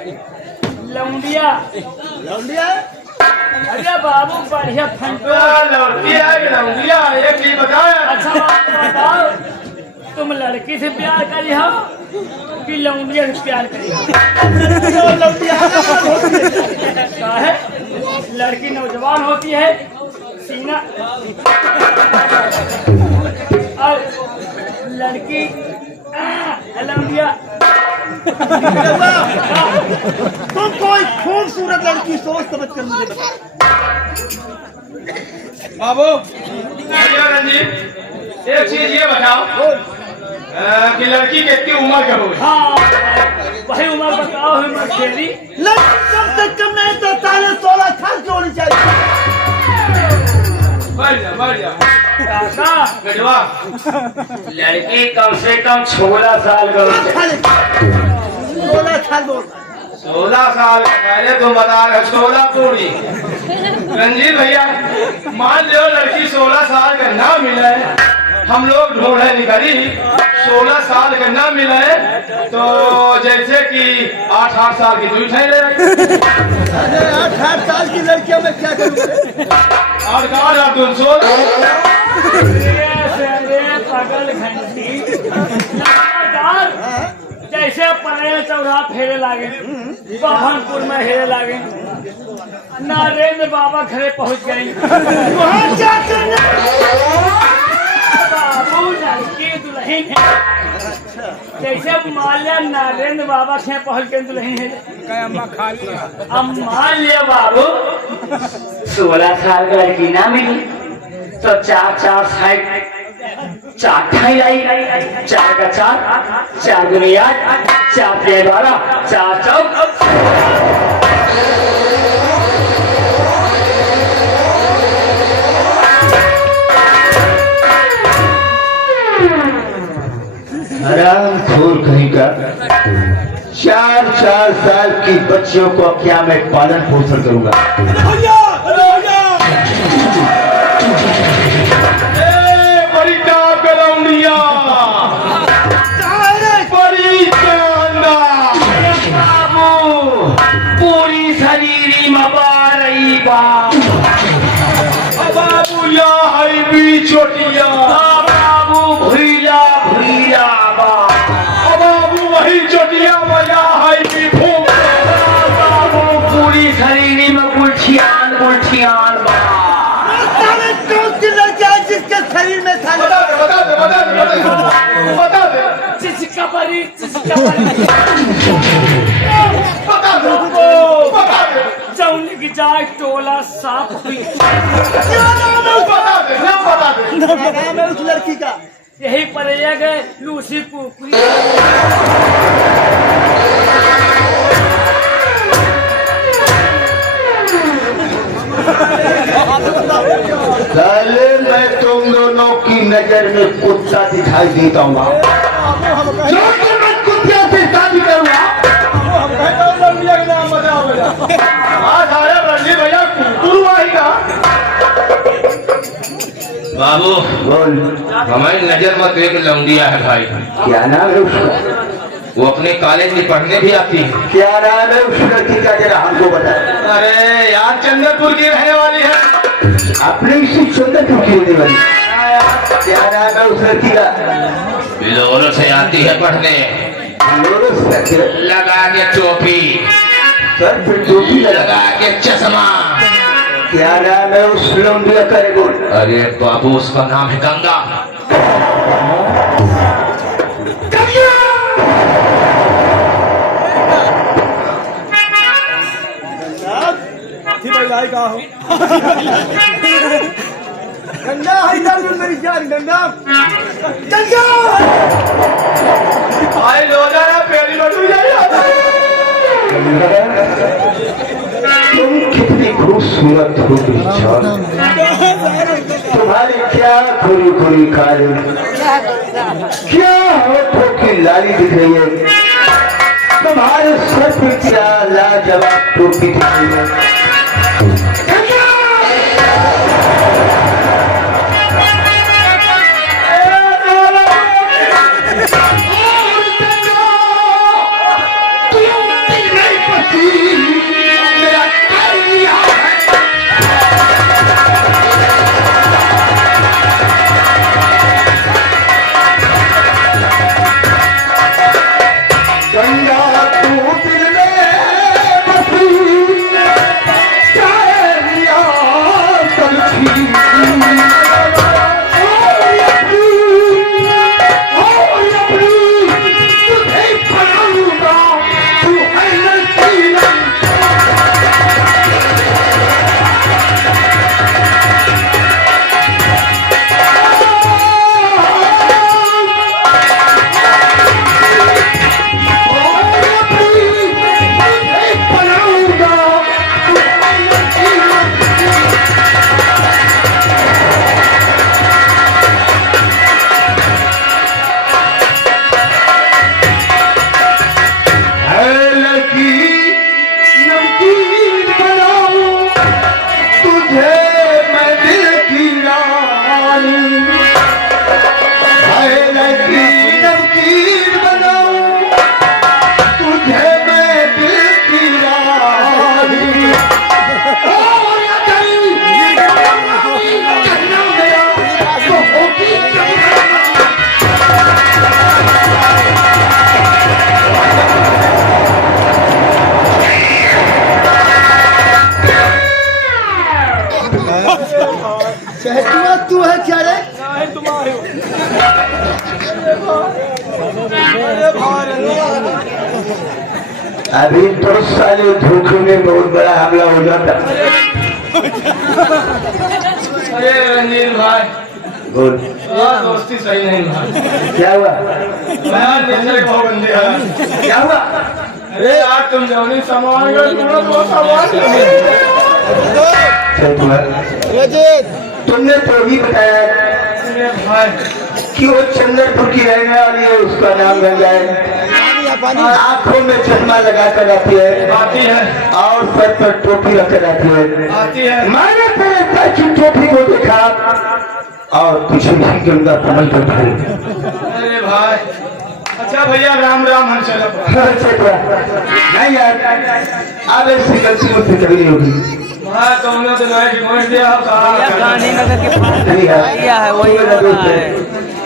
लौंडिया लौंडिया अरे बाबू बढ़िया फंटो लौंडिया एक ही बताया। अच्छा बात बताओ, तुम लड़की से प्यार करी हो कि लौंडिया से प्यार करी हो? क्या है, लड़की नौजवान होती है, सीना, और लड़की लौंडिया। तुम कोई खूबसूरत लड़की सोच समझ कर मुझे बता। बाबू रंजीत, एक चीज ये बताओ कि लड़की कितनी उम्र का हो? हाँ वही उम्र बताओ, उम्र तेरी लड़की कम से कम नहीं तो 16 साल की होनी चाहिए। बढ़िया काका गजवा। लड़की कम से कम 16 साल का होनी चाहिए। 16 साल बोल 16 साल पहले तुम बता रहे 16 पूरी। रंजीत भैया मान लो लड़की 16 साल का ना मिले, हम लोग ढूंढे निकली 16 साल का ना मिले तो जैसे कि 8 साल की दूध है। अरे 8 साल की लड़कियों में क्या करूँगा? और कहा तुम सो पागल घंटी जैसे परेल चौरा फेरे लागे, बभनपुर में हेरे लागे, नरेंद्र बाबा घरे पहुंच गए। वहाँ क्या करना? बाबू लड़की दुल्हन है, जैसे मान लिया नरेंद्र बाबा के पहुंच गए दुल्हन है। अब मान लिया बाबू 16 साल का लड़की ना मिली तो 4 साइड 4 ठाई लाई, 4 का 4, 4 दूनी 8, 4 3 12, 4 चौक। हराम खोर कहीं का 4 साल की बच्चियों को क्या मैं पालन पोषण करूंगा? पूरी शरीरी मबारई बाबू या है भी छोटिया बाबू भूला भूला बाबू वही छोटिया मजा है भी भूख बाबू पूरी शरीरी में गुलछियान गुलछियान कौन सी लड़की है जिसके शरीर में बता दे चिचका परी चिचका परी चौनी की जाए टोला साफ हुई। नाम है उस लड़की का? यही पड़ेगा गए लूसी कुकुरी। साले मैं तुम दोनों की नजर में कुत्ता दिखाई देता हूँ। जो कि मैं कुत्ते से शादी करूँगा। बाबू बोल, हमारी नजर में तो एक लौंडिया है भाई। क्या नाम है उसका? वो अपने कॉलेज में पढ़ने भी आती है। क्या नाम है उस लड़की का, जरा हमको बताए। अरे यार चंद्रपुर की रहने वाली है। अपने इसी चंद्रपुर की होने वाली। क्या नाम है उस लड़की का? बिलोरो से आती है पढ़ने, लगा के टोपी, सर पे टोपी लगा के चश्मा। क्या नाम है उस लौंडिया का? बोल। अरे बाबू उसका नाम है गंगा। गंगा मेरी जान गंगा गंगा भाई लोजा ना पेड़ी बटू जाए। तुम कितनी खूबसूरत हो जान, तुम्हारी क्या खुरी खुरी काली, क्या होठों की लाली दिख रही है, तुम्हारे सर पर क्या लाजवाब टोपी दिख रही है। लड़की मेरा कर लिया है। गंगा तू दिल में बसी, चाहे लिया तलखी। शहतूत तू है क्या रे? अभी तो साले धोखे में बहुत बड़ा हमला हो जाता। अरे रंजीत भाई, बोल दोस्ती सही नहीं भाई। क्या हुआ? मैं नेचर बहुत गंदे हैं। क्या हुआ? अरे यार तुम जौनी सामान का तुम्हें बहुत सामान तुमने तो ही बताया कि वो चंद्रपुर की रहने वाली है, उसका नाम गंगा है। आंखों में चश्मा लगा कर आती है, आती है, और सर पर टोपी रखकर आती है। आती है। मैंने तेरे सर की टोपी को देखा और पीछे ही गंगा कमल कर थे। अरे भाई, अच्छा भैया राम राम हम चलो। नहीं यार, अब ऐसी गलती मुझसे कभी नहीं होगी। भाई तुमने तो नहीं डिमांड दिया, गांधीनगर के पास दिया है, वही हो रहा है।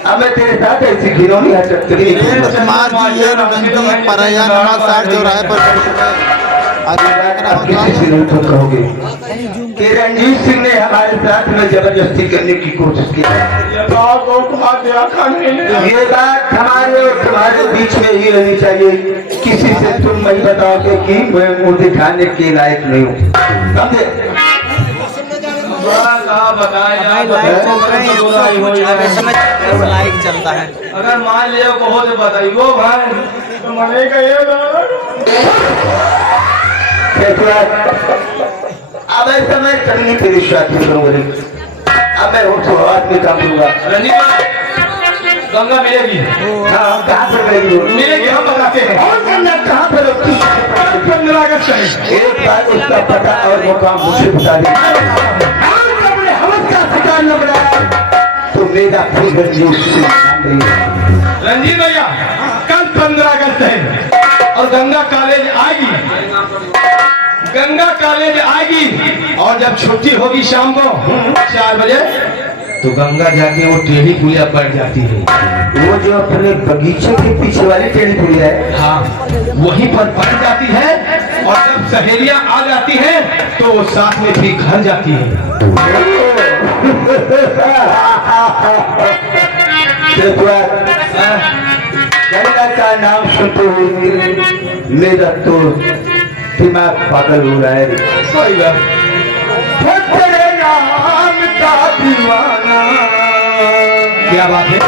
अब मैं तेरे साथ ऐसी घिनौनी हरकत कभी नहीं करूंगा। परैया नंबर 60 चौराहे पर अब किसी से नहीं तुम कहोगे कि रणजीत सिंह ने हमारे साथ में जबरदस्ती करने की कोशिश की। ये बात ये बात हमारे और तुम्हारे बीच में ही रहनी चाहिए। किसी से तुम नहीं बताओगे कि मैं मुंह दिखाने के लायक नहीं हूँ, समझे? लाइक चलता है। अगर मान लिया बहुत बताइए भाई तो मने का ये अब ऐसा मैं करने के लिए शादी करूंगा। अब मैं उठ आवाज में काम करूंगा। गंगा मिलेगी। हाँ, कहाँ पर मिलेगी? मिलेगी, हम बताते हैं। और गंगा कहाँ पर होती है? एक बार उसका पता और मुकाम मुझे बता दी। हम का पता न बनाया तो मेरा फिर रंजीत भैया, कल 15 अगस्त है और गंगा कॉलेज आएगी। गंगा कॉलेज आएगी और जब छुट्टी होगी शाम को 4 बजे तो गंगा जाके वो टेढ़ी पुलिया पड़ जाती है। वो जो अपने बगीचे के पीछे वाली टेढ़ी पुलिया है, हाँ, वहीं पर पड़ जाती है। और जब सहेलियां आ जाती हैं तो वो साथ में भी घर जाती है। गंगा का नाम सुनते हुए मेरा तो दिमाग पागल हो रहा है। सही बात। तेरे नाम का दीवाना। क्या बात है?